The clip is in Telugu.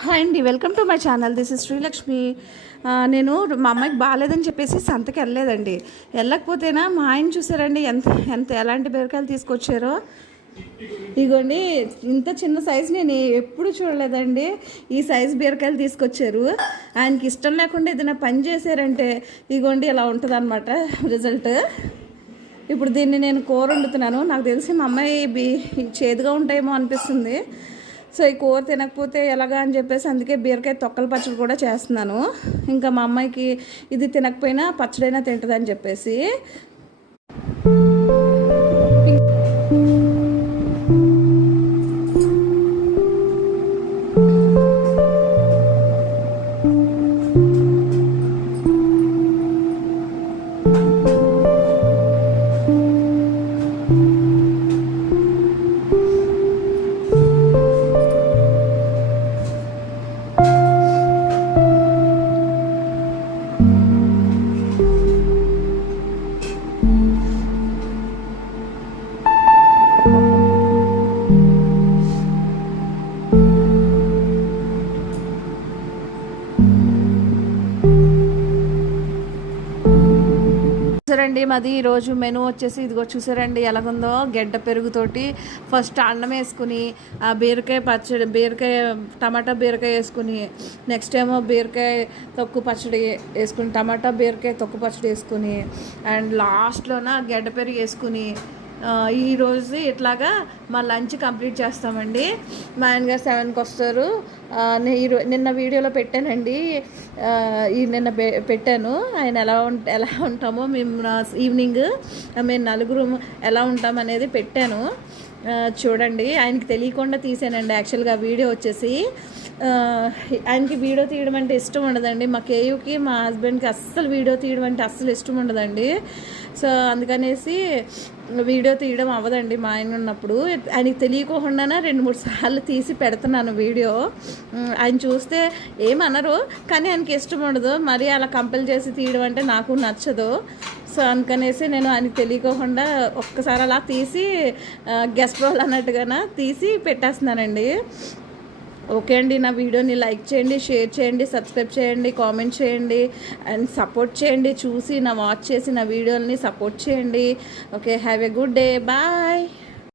హాయ్ అండి welcome to my channel. This is Srilakshmi. నేను మా అమ్మాయికి బాగాలేదని చెప్పేసి సంతకి వెళ్ళలేదండి. వెళ్ళకపోతేనా మా ఆయన చూసారండి ఎంత ఎంత ఎలాంటి బీరకాయలు తీసుకొచ్చారో. ఇగోండి ఇంత చిన్న సైజు నేను ఎప్పుడు చూడలేదండి. ఈ సైజు బీరకాయలు తీసుకొచ్చారు. ఆయనకి ఇష్టం లేకుండా ఏదైనా పని చేశారంటే ఇగోండి ఇలా ఉంటుంది అనమాట రిజల్ట్. ఇప్పుడు దీన్ని నేను కూర వండుతున్నాను. నాకు తెలిసి మా అమ్మాయి బీ చేదుగా ఉంటాయేమో అనిపిస్తుంది. సో ఈ కూర తినకపోతే ఎలాగా అని చెప్పేసి అందుకే బీరకాయ తొక్కల పచ్చడి కూడా చేస్తున్నాను. ఇంకా మా అమ్మాయికి ఇది తినకపోయినా పచ్చడైనా తింటుందని చెప్పేసి చూసారండి మాది ఈరోజు మెనూ వచ్చేసి ఇదిగో చూసారండి ఎలాగుందో గెడ్డ పెరుగుతోటి ఫస్ట్ అన్నం వేసుకుని ఆ బీరకాయ పచ్చడి బీరకాయ టమాటా బీరకాయ వేసుకుని నెక్స్ట్ ఏమో బీరకాయ తొక్కు పచ్చడి వేసుకుని టమాటా బీరకాయ తొక్కు పచ్చడి వేసుకుని అండ్ లాస్ట్లోన గెడ్డ పెరుగు వేసుకుని ఈరోజు ఇట్లాగా మా లంచ్ కంప్లీట్ చేస్తామండి. మా ఆయన గారు సెవెన్కి వస్తారు. ఈ నిన్న వీడియోలో పెట్టానండి. ఈ నిన్న పెట్టాను. ఆయన ఎలా ఎలా ఉంటామో మేము ఈవినింగ్ మేము నలుగురు ఎలా ఉంటాం అనేది పెట్టాను. చూడండి. ఆయనకి తెలియకుండా తీసానండి. యాక్చువల్గా వీడియో వచ్చేసి ఆయనకి వీడియో తీయడం అంటే ఇష్టం ఉండదండి. మా కేయుకి మా హస్బెండ్కి అస్సలు వీడియో తీయడం అంటే అస్సలు ఇష్టం ఉండదండి. సో అందుకనేసి వీడియో తీయడం అవ్వదండి మా ఆయన ఉన్నప్పుడు. ఆయనకి తెలియకోకుండానే రెండు మూడు సార్లు తీసి పెడుతున్నాను వీడియో. ఆయన చూస్తే ఏమనరు కానీ ఆయనకి ఇష్టం ఉండదు. మరీ అలా కంపెల్ చేసి తీయడం అంటే నాకు నచ్చదు. సో అందుకనేసి నేను ఆయనకి తెలియకోకుండా ఒక్కసారి అలా తీసి గెస్ట్ రోల్ అన్నట్టుగా తీసి పెట్టేస్తున్నానండి. ఓకే అండి నా వీడియోని లైక్ చేయండి షేర్ చేయండి సబ్స్క్రైబ్ చేయండి కామెంట్ చేయండి అండ్ సపోర్ట్ చేయండి చూసి నా వాచ్ చేసి నా వీడియోని సపోర్ట్ చేయండి. Okay have a good day bye.